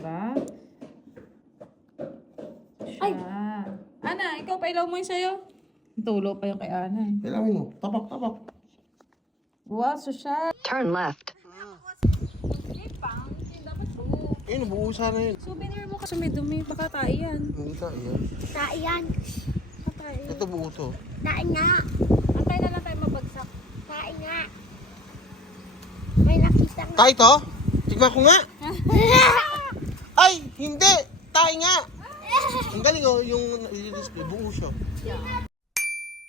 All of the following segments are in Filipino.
Diba? Ay! Ana, ikaw pailaw mo yung sa'yo. Tulo pa yung kay Ana eh. Kailangan mo. Tapak. Wow, social. Turn left. Eh, nabuusan na yun. Souvenir mo kasi may dumi. Baka tayo yan. Hindi ka, yan. Taiyan. Ito buo to. Tain nga. Antay na lang tayo mabagsak. Tain nga. May nakita nga. Tayo to? Tignan ko nga. Ay, hindi. Tayo nga. Ang galing oh, yung display. Buo siya.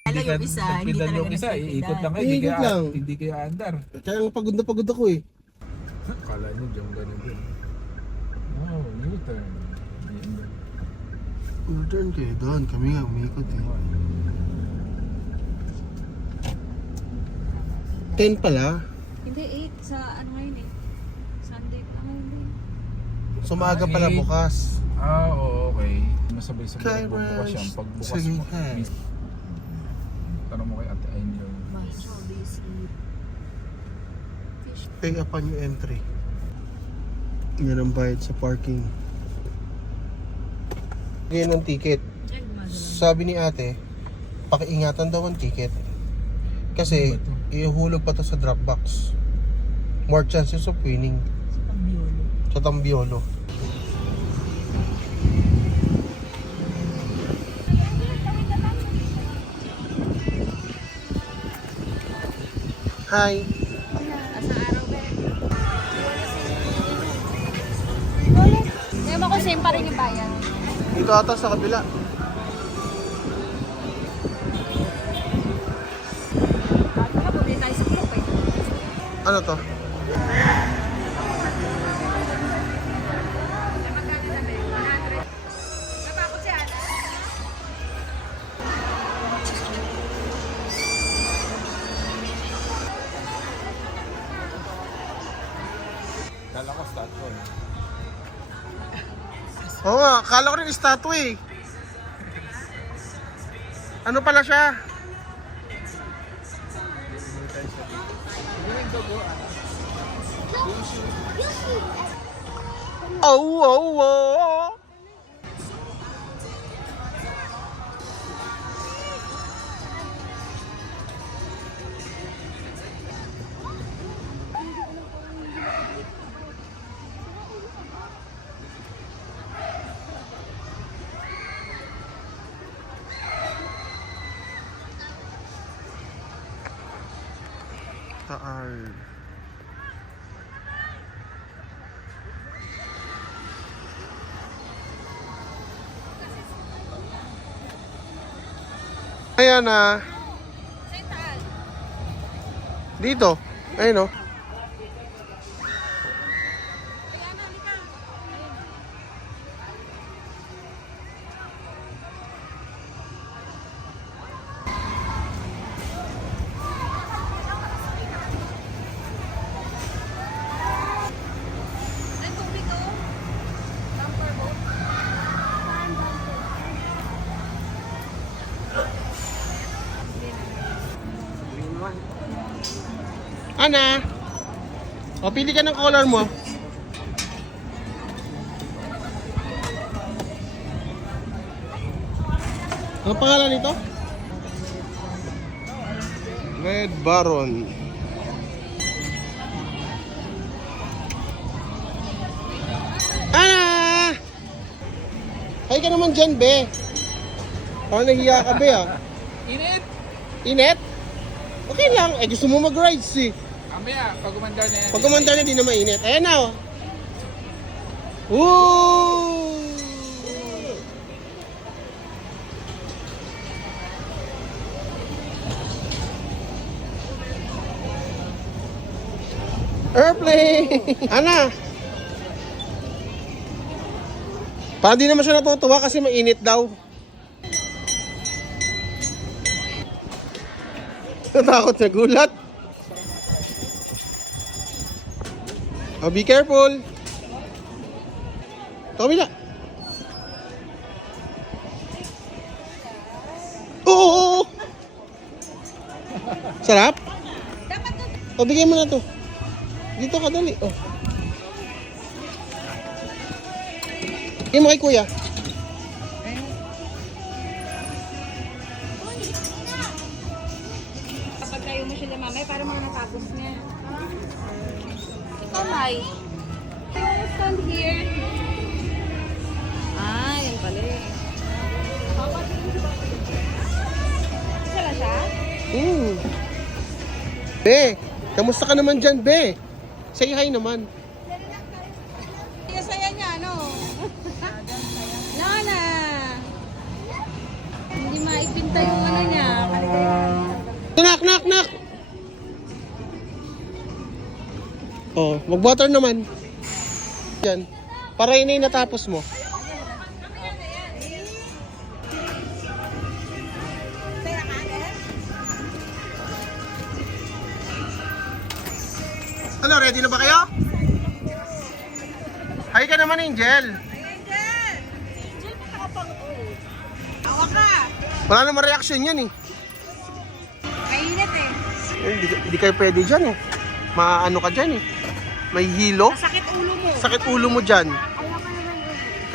Hindi ka, pagpidan yung isa, iikot lang kayo, Iikot lang. Hindi kayo andar. Kaya pagod na pagod ako eh. Kala nyo dyan ganun din. Oh, U-turn. U-turn kayo doon. Kami nga umikot eh. 10 pala. Hindi, 8. Sa ano ngayon eh. Sunday pa ngayon eh. So maaga pala bukas. Ah, oo, okay. Masabay-sabay Kay bukas yan. Rams. Pagbukas Sige, mo. ha. Tanong mo kay Ate Angel. Pay upon your entry. Yan ang bayad sa parking. Ganyan ang ticket. Sabi ni ate, pakiingatan daw ang ticket. Kasi ihulog pa to sa drop box. More chances of winning. Sa Tambiolo. Hi. Ngayon ako same pa rin yung bayan. Dito ata sa kabila. Baka bumili tayo sa club eh. Ano to? Kala ko statue. Oo nga, akala ko rin statue eh. Ano pala siya? Oh. Taal. Ayan na. Dito. Ayun oh. Ana. O, pili ka ng color mo. Ano pangalan nito? Red Baron. Ana! Hay ka naman dyan, be. Parang nahiya ka, be, ah. Init! Init? Okay lang. Eh, gusto mo mag-rides, eh. Mamaya, pag umandar na yan. Pag umandar na, di na mainit. Ayan na, oh. Woo! Airplane! Ana! Parang di naman siya natutuwa kasi mainit daw. Natakot na gulat. Oh, be careful. Kabila. Oo. Sarap? O, bigay mo na to. Dito ka dali. Oh. Yung mo kay kuya. Kapag kayo mo sila mamay, para mga natapos niya. Ikaw, Mai. Yung stand here. Ah, yan pala eh. Isa lang siya? Be, kamusta ka naman dyan, Be? Say hi naman. Saya niya, ano? Nana! Hindi maipinta yung ano niya. Knock, knock, knock! Oh, mag-water naman. Yan. Para yun ay natapos mo. Ano, ready na ba kayo? Hi ka naman, Angel. Awa ka! Wala naman reaction yan eh. Mainit eh. Hindi kayo pwede dyan eh. Maano ka dyan eh. May hilo. Sakit ulo mo. Sakit ulo mo dyan.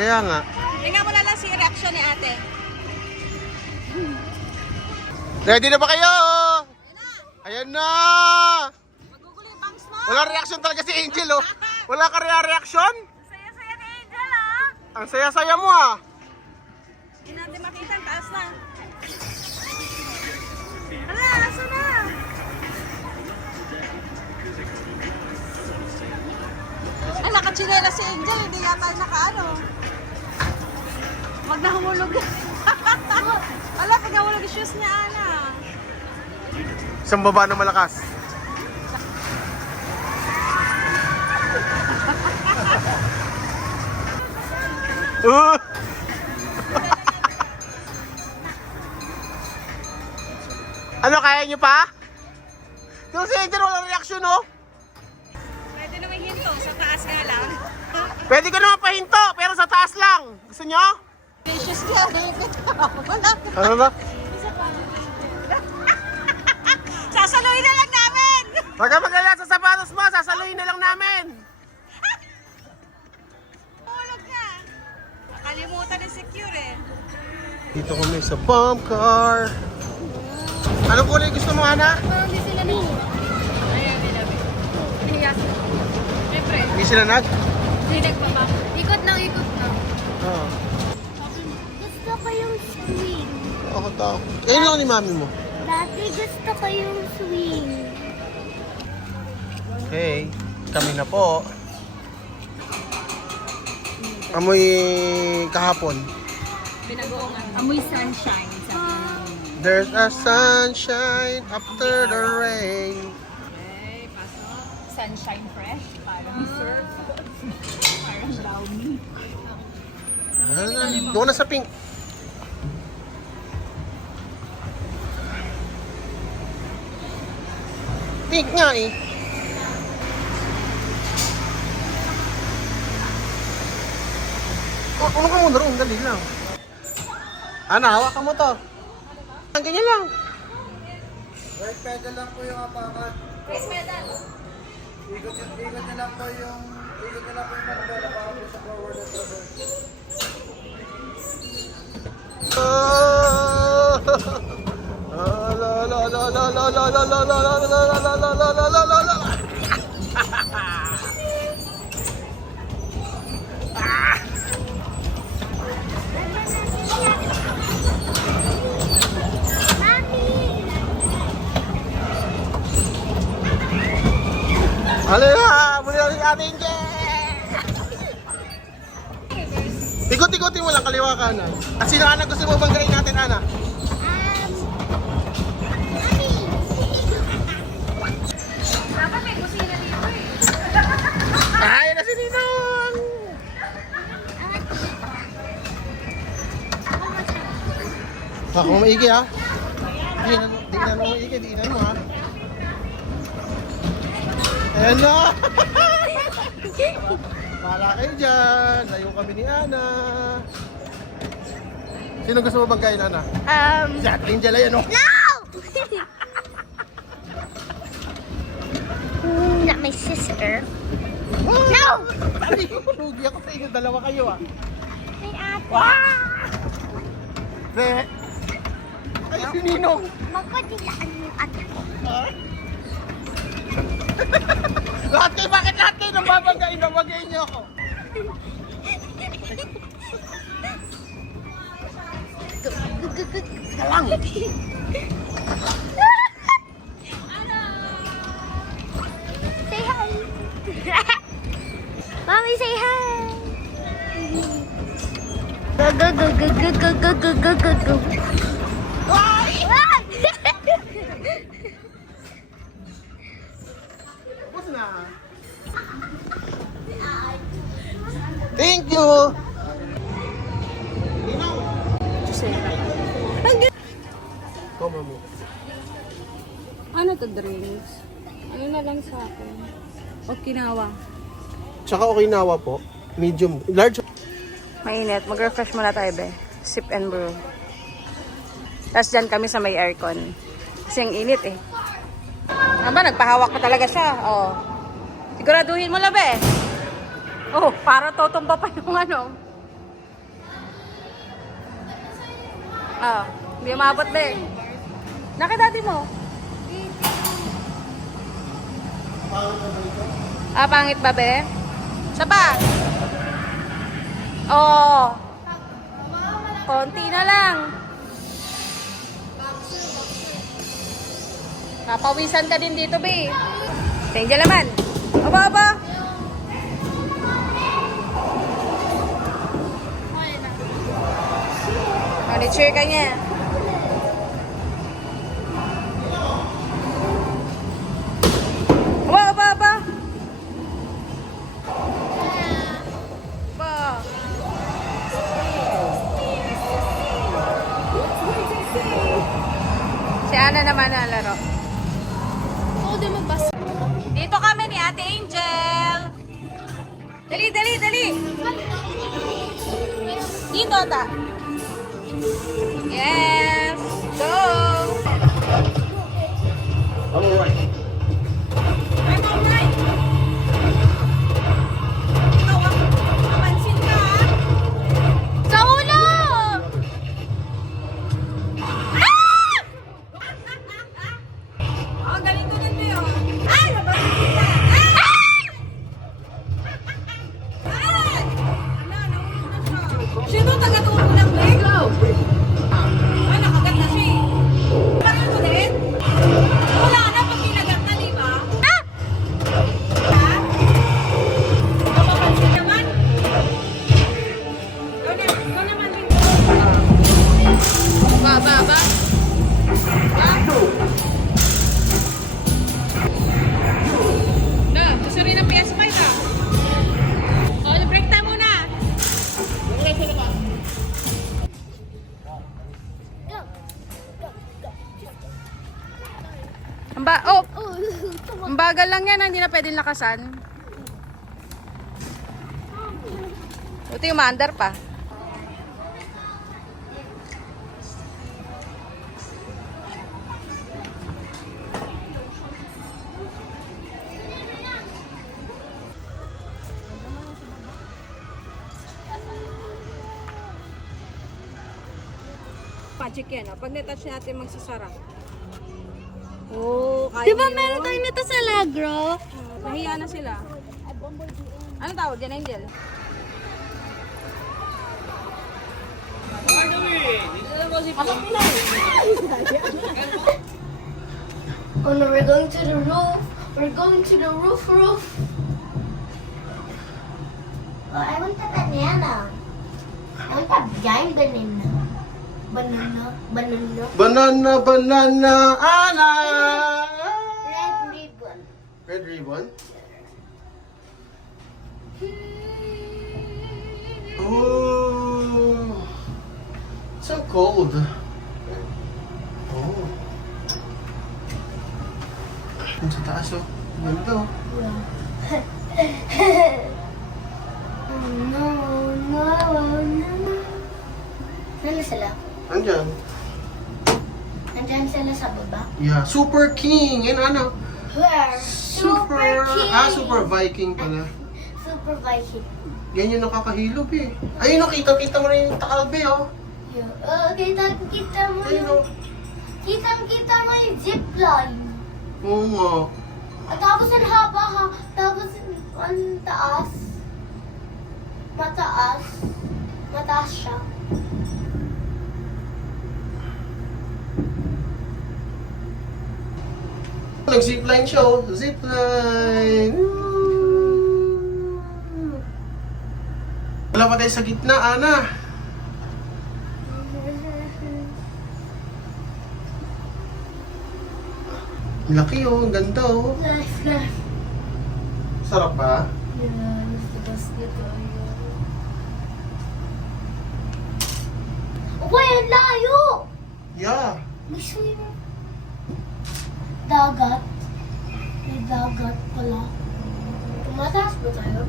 Kaya nga. Tingnan mo na lang si reaction ni ate. Ready na ba kayo? Ayan na! Magugulo yung bangs mo. Wala reaction talaga si Angel oh. Wala ka reaction? Saya-saya ni Angel ah. Ang saya-saya mo ah. Hindi natin makita. Ang taas na. Ala, asa na? Ay, nakachinela si Angel. Hindi yata nakaano. Wag na humulog. Ala, pag nahulog yung shoes niya, Ana. Isang baba na malakas. Ano, kaya nyo pa? Yung si Angel walang reaction oh. Pwede naman hinto. Sa taas nga lang. Pwede ko naman pahinto, pero sa taas lang. Gusto nyo? Yung shoes niya. Wala. Ano ba? Sasaluhin na lang namin! Wag ka mag-alala sa sapatos mo, sasaluhin na lang namin. Hulog na. Nakalimutan ng secure eh. Dito kami sa bomb car. Anong kulay gusto mo, Ana? Hindi sila ni. Ayan, binabi. Pinigas. Siyempre. Hindi sila nag? Hindi nagpapa. Ikot na, ikot na. Oo. Gusto ko yung swing. Ako tao. Ayun lang ni mami mo. Dati gusto ko yung swing. Okay, kami na po. Amoy kahapon. Binagoongan. Amoy sunshine. There's a sunshine after the rain. Okay, pasok. Sunshine fresh. Parang surf. Parang downy. Doon na sa pink. Pink nga eh. Ano ka muna rin? Dali lang. Ana, hawakan mo to. Ang ganyan lang. Right pedal lang po yung apakan. Race medal. Ikot niya lang po yung manual para po sa forward at reverse. Halika! Muli na si Ate Inge! Ikot-ikotin mo lang, kaliwa ka na. At sino Ana gusto mo banggain natin, Ana? Dapat may kusina dito eh. Ay, na si Ninong! Ako maigi ha? Di na mo maigi, di na mo ha? Ayan na! Bahala kayo dyan! Layo kami ni Ana! Sino gusto mo banggain, Ana? Si Ate Angel, ayan o! No! Not my sister. No! Lugi ako sa inyo, dalawa kayo ah. Be! Ay, si Ninong! Magpadilaan yung ate ko. Lahat kayo, bakit lahat kayo nang babagayin? Babagayin niyo ako. Galang! Say hi. Mommy, say hi. Go, go, go, go, go, go, go, go, go, go, go. Tapos na. Thank you! Ikaw, mami. Ano to, drinks? Ano na lang sa akin? Okinawa. Tsaka Okinawa po. Medium. Large. Mainit. Mag-refresh muna tayo, be. Sip and brew. Tapos dyan kami sa may aircon. Kasi ang init eh. Aba, nagpahawak pa talaga siya. Oh. Siguraduhin mo lang, be. Oh, para totomba pa yung ano. Ah, hindi umabot, be. Nakadati mo. Ah, pangit ba, be? Isa pa. Oh. Konti na lang. Napawisan ka din dito, be. Tingnan naman. Aba, aba. Cheer ka niya. Aba, aba, aba. Aba. Si Ana naman ang laro. Dito kami ni Ate Angel. Dali, dali, dali. Dito, ta. Yes. Go. I'm alright. Ikaw, napansin ka, ha? Sa ulo! Ang galing ko nun, Leo. Ay! Napansin kita. Ay! Ay! Ala, nahulog na siya. Sino taga-tulog ng leg? Ay, nakagat na siya eh. Parang ko din? Wala na pag kinagat na, di ba? Ha? Napapansin naman? Ikaw naman din. Ba, ba, ba? Da, susuri ng PS5 ka. O, break time muna. Ang bagal lang yan, hindi na pwedeng lakasan. Buti umaandar pa. Magic yan, oh. Pag natouch natin magsasara. Oh, kaya Diba yun? meron tayo nito sa Lagro? Nahiya na sila. Ano tawag yan, Angel? Oh no, we're going to the roof. We're going to the roof. Oh, I want a banana. I want a giant banana. Banana. Banana, banana, Ana! Red ribbon. Red ribbon? Oh, so cold. Oh. Yung sa taas, oh. Ganda, oh. Oh no. Nandun sila? Andyan. Nandyan sila sa baba? Yeah, Super King. Yan, ano? Where? Super Viking pala. Super supervising. Yan yung nakakahilog eh. Ayun o, kita mo rin yung takalbe oh. Yeah. Kita mo Ayun yung... o. Kita mo yung zipline. Oo nga. At tapos ang haba ha. Tapos ang taas. Mataas. Mataas siya. Nag-zipline siya oh. Zipline. Wala pa tayo sa gitna, Ana. Laki oh, ang ganda oh. Flash. Sarap ba? Yeah, gusto nito. Uy, ang layo! Yeah. May swim. Dagat. May dagat pala. Tumataas ba tayo?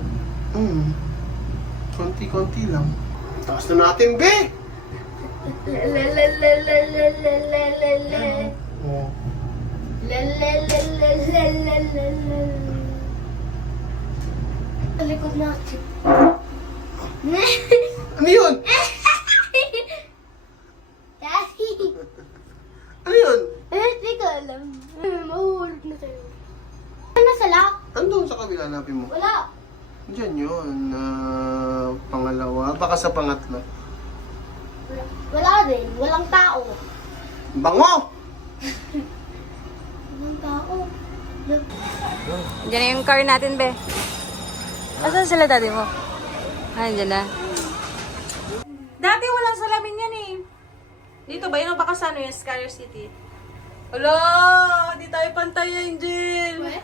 Konti-konti lang. Taas na natin, be! Oh. Talikod natin. Ano yun? Daddy! Ano yun? Hindi ko alam. Mahuhulog na tayo. Ano sala? Andun sa kabila, hanapin mo. Wala. Diyan yun. Pangalawa. Baka sa pangatlo. Wala din. Walang tao. Bango! Walang tao. Diyan na yung car natin, be. Asan sila daddy mo? Ah, dyan na. Dati walang salamin yan eh. Dito ba? Yun o baka sa ano yung Skyler City? Hala! Di tayo pantay, Angel! Weh?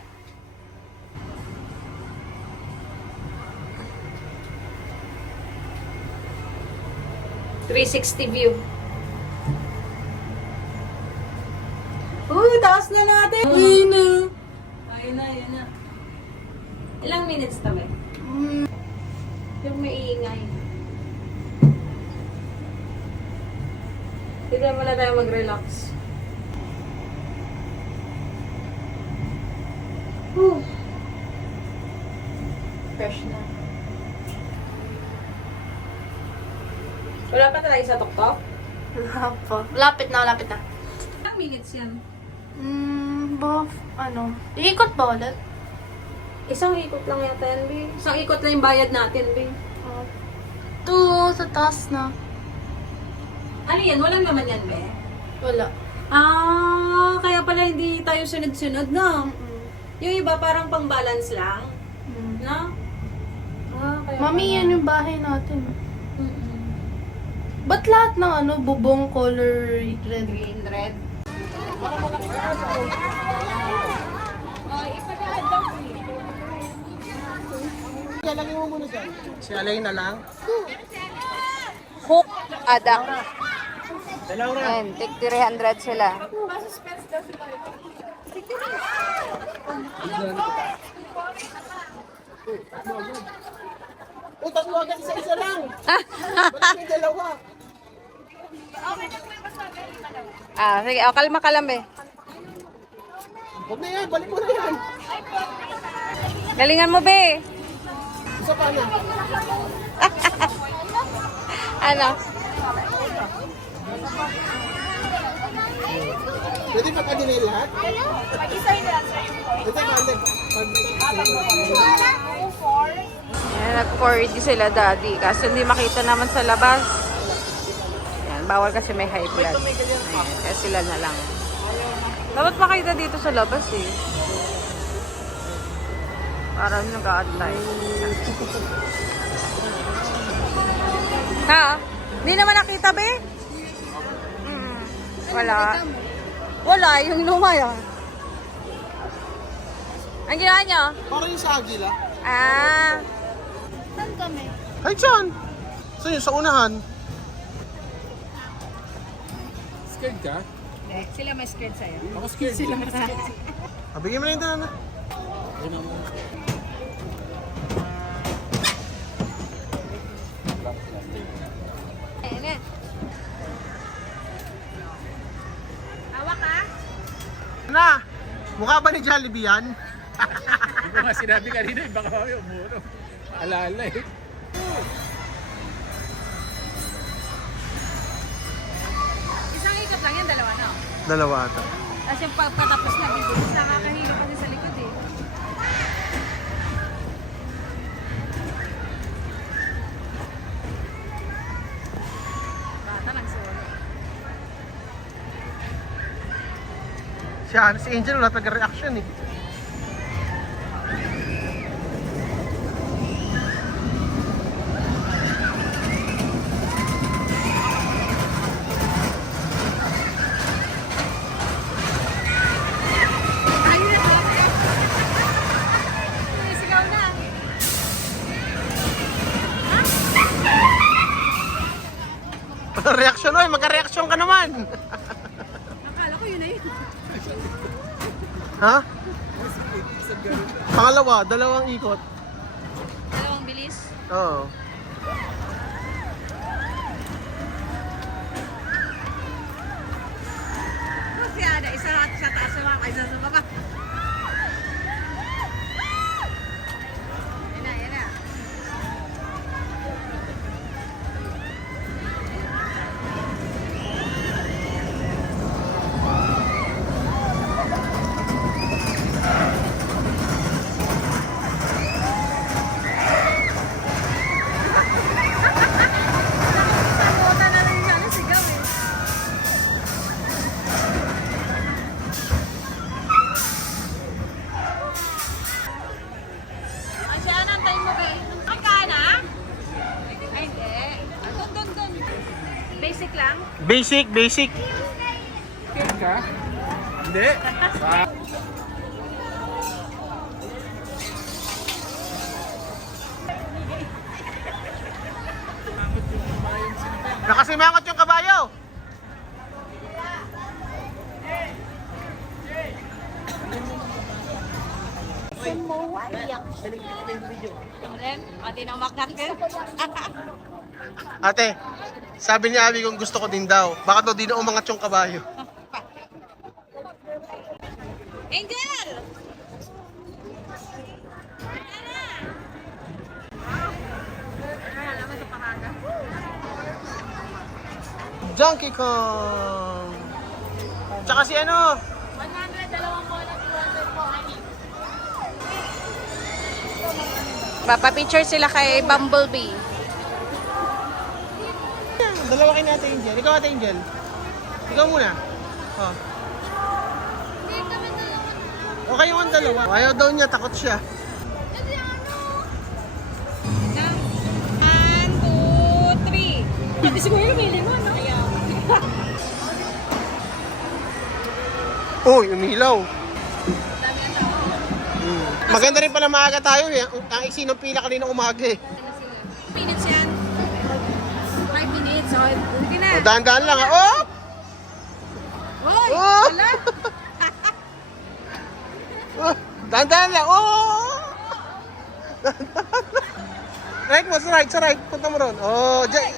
.360 view. Uy, taas na natin! Ayun na! Ayun na. Ilang minutes na ba? Yung maingay. Tignan muna tayo mag-relax. Whew. Fresh na. Wala pa tayo sa tuktok? Wala pa. Lapit na. Ilang minutes yan? Iikot ba ulit? Isang ikot lang yata yan, Bi. Isang ikot lang yung bayad natin, Bi. Ito, sa taas na. Ano yan? Walang naman yan, Be? Wala. Ah, kaya pala hindi tayo sunod-sunod, no? Yung iba parang pang-balance lang, no? Ah, kaya Mami, pala. yan yung bahay natin. Mm-mm. Ba't lahat ng bubong color red? Green, red. Lalagay mo muna dyan. Si Alay na lang. Hook adak. Ayan, take 300 sila. Uy, tatlo agad isa-isa lang. Ba't may dalawa? Ah, sige. Oh, kalma ka lang, Be. Huwag na yan, balik mo na yan. Galingan mo, Be. Isa pa na. Ano? Pwede pa kanina yung lahat? Ito yung balik. Ayan, nag-4D sila, Daddy. Kaso hindi makita naman sa labas. Ayan, bawal kasi may high blood. Ayan, kaya sila na lang. Dapat makita dito sa labas eh. Parang nag-aantay. Ha? Hindi naman nakita, Be? Wala. Wala, yung luma yun. Ang ginawa niyo? Parang yung sa Agila. Ah. Saan kami? Ay, saan? Saan yun? Sa unahan? Scared ka? Sila may scared sa'yo. Ako scared. Sila Bigyan mo na yung dana. Ayan. Hawak ka? Na! Mukha ba ni Jollibee yan? Hindi ko nga sinabi kanina, baka kami umuro. Alala eh. Isang ikot lang yan, dalawa na. Dalawa ata. Tapos yung pagkatapos na bibilis, nakakahilo kasi sa likod eh. Bata lang solo. Si Angel wala taga-reaction eh. Ayun na talaga. Sumisigaw na. Reaction oy, magka-reaction ka naman. Akala ko yun na yun. Ha? Pangalawa, dalawang ikot. Dalawang bilis. Oo. Si Ada, isa sa taas sa mga, isa sa baba. Yan na, yan na. Nakuta na rin siya ng sigaw eh. Ay, siya, anong mo ba? Ang kana? Ay, hindi. Dun. Basic lang. Basic. Hindi. Nakasimangot yung kabayo. Ren, pati na umakakit. Ate, sabi ni Abby kung gusto ko din daw. Baka daw di na umangat yung kabayo. Angel! Alam sa pahaga. Donkey Kong. Tsaka si ano? 100, dalawang bola, 200 po, ani. Papapicture sila kay Bumblebee. Dalawa kayo natin, Angel. Ikaw ate Angel. Ikaw muna. Oh. O kayo ang dalawa. Ayaw daw niya, takot siya. 1, 2, 3. Pwede siguro yung feeling mo, no? Ayaw. Uy, umilaw. Maganda rin pala maaga tayo eh. Ang iksi ng pila kanina umaga eh. Minutes yan. 5 minutes. So, hindi na. O, dahan-dahan lang ha. Oh! Hoy! Oh! Wala! Oh! Dahan-dahan lang. Oh! Right mo, sa right. Punta mo ron. Oh, dyan.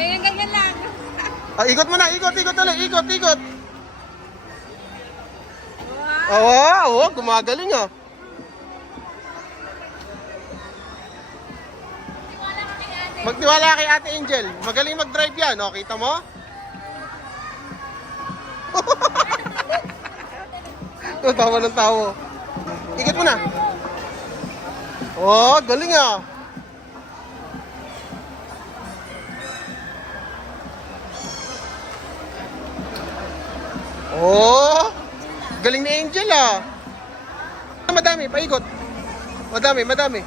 Ganyan lang. Ah, ikot mo na. Ikot ulit. Ikot. Wow! Oo, gumagaling ah. Magtiwala kay Ate Angel. Magaling mag-drive yan. O, kita mo? Tawa ng tawo. Ikot mo na. Oh, galing ah. Oh, galing ni Angel ah. Madami, paikot. Madami.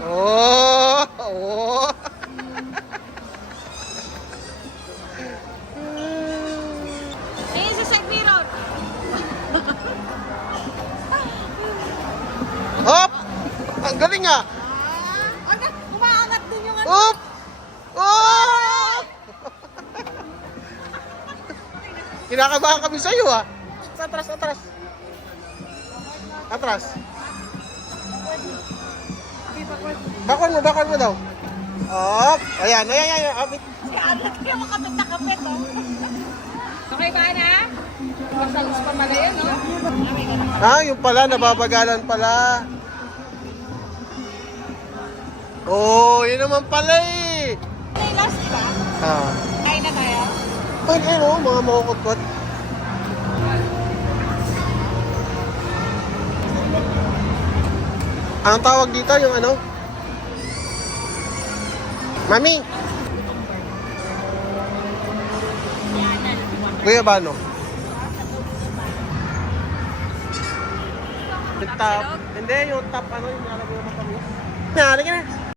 Oh. Ayun sa side mirror. Hop! Ang galing ah. Umaangat din yung ano. Hop! Oh! Kinakabahan kami sa iyo ah. Atras. Backward mo daw. Hop! Ayan. Kapit. Si Ada kaya makapit na kapit, oh. Okay ba na? Masalos pa pala yan, no? Ah, yung pala, nababagalan pala. Oh, yun naman pala eh. May last, di ba? Ah. Kain na tayo. Ay, ano, mga makukot-kot. Anong tawag dito, yung ano? Mami! Kuya Bano? Yung top. Hindi, yung top ano, yung alam mo naman kami. Halika na.